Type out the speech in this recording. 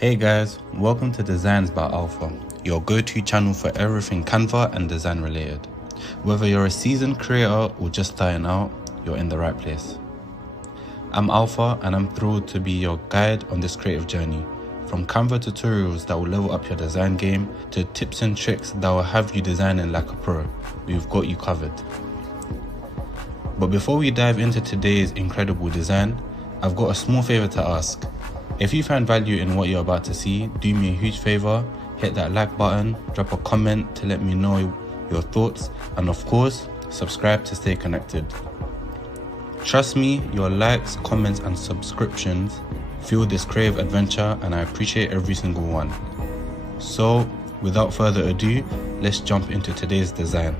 Hey guys, welcome to Designs by Alpha, your go-to channel for everything Canva and design related. Whether you're a seasoned creator or just starting out, you're in the right place. I'm Alpha and I'm thrilled to be your guide on this creative journey. From Canva tutorials that will level up your design game to tips and tricks that will have you designing like a pro, we've got you covered. But before we dive into today's incredible design, I've got a small favor to ask. If you find value in what you're about to see, do me a huge favor, hit that like button, drop a comment to let me know your thoughts, and of course, subscribe to stay connected. Trust me, your likes, comments, and subscriptions fuel this creative adventure, and I appreciate every single one. So, without further ado, let's jump into today's design.